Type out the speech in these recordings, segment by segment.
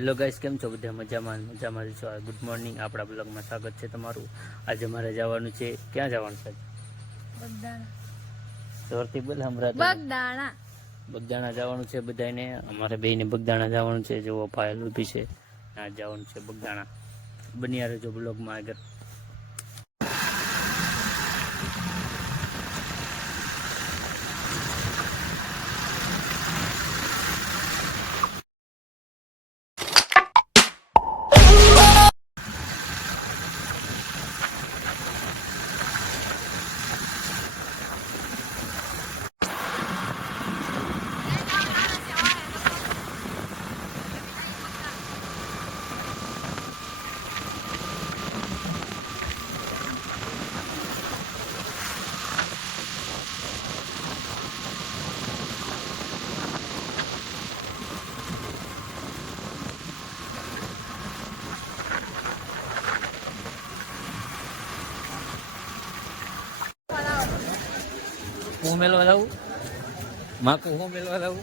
Hello guys કેમ છો બધા? મજામાં મજામાં છો? ગુડ મોર્નિંગ આપણા બ્લોગમાં સ્વાગત છે તમારું. આજે મારે જવાનું છે. ક્યાં જવાનું છે? જોરથી બોલ હમણાં બગદાણા. બગદાણા જવાનું છે બધાને અમારે બેને બગદાણા જવાનું છે. જેવો પાયલ ઊભી છે. આ જવાનું છે બગદાણા. બન્યા રહેજો બ્લોગમાં આગળ. હું મેળવા જાઉં? માકું હું મેળવા જાઉં?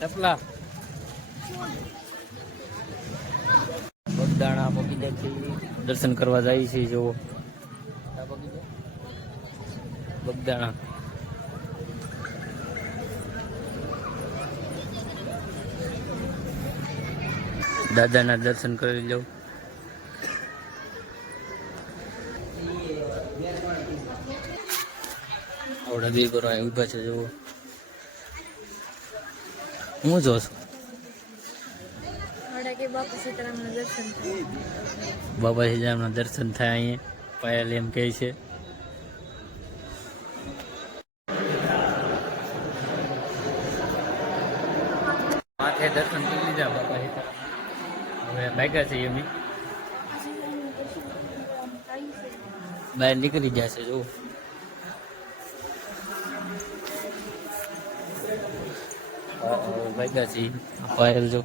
ચપલા બગદાણા બગીચા દર્શન કરવા જાય છે જો બગદાણા. દાદાના દર્શન કરી લઉં આવડા બે કરો અહીં ઊભા છે જુઓ હું જોશ થોડા કે બાપુ સીતારામના દર્શન થાય બાબા સીતારામના દર્શન થાય અહીંયા પાયલ એમ કહે છે માથે દર્શન કરી લીધા બાબા સીતારામ હવે ભાગ્યા છે એમની બહાર નીકળી જશે જો ભાઈગાજી પાયલ જો.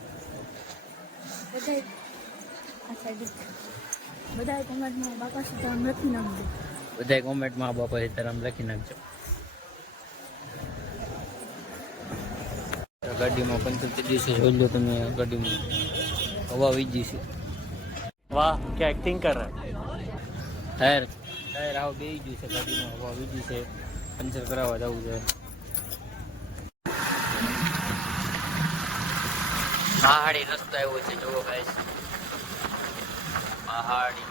બધાય કોમેન્ટમાં બાપા સીતારામ લખી નાખજો. બધાય કોમેન્ટમાં બાપા સીતારામ લખી નાખજો. ગાડીમાં પંચોતેર દિવસે જોઈ લો તમે ગાડીમાં હવા વીજી છે. વાહ કે એક્ટિંગ કર ટાયર ટાયર આવો બે ગયું છે ગાડીમાં હવા વીજી છે. પંચર કરાવવા જવું છે. પહાડી રસ્તો આવ્યો છે, જુઓ ગાઈસ પહાડી.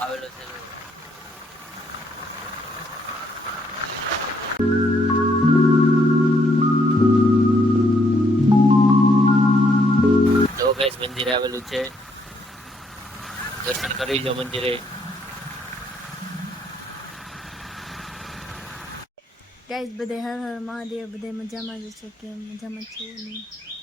આવેલો છે. ગાઈસ મંદિર આવેલું છે. દર્શન કરી લો મંદિરે. ગાઈઝ બધે હર હર મહાદેવ બધાય મજામાં જ છે કે મજામાં છે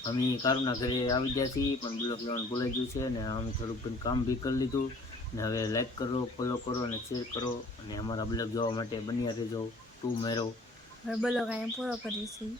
અમે કારુના ઘરે આવી ગયા છીએ પણ બ્લોગ લેવાનું ભૂલાઈ ગયું છે અને અમે થોડુંક પણ કામ બી કરી લીધું. ને હવે લાઈક કરો ફોલો કરો અને શેર કરો અને અમારા બ્લોગ જોવા માટે બન્યા રહેજો. તું મેરો. હવે બ્લોગ અહીંયા પૂરો કરીશું.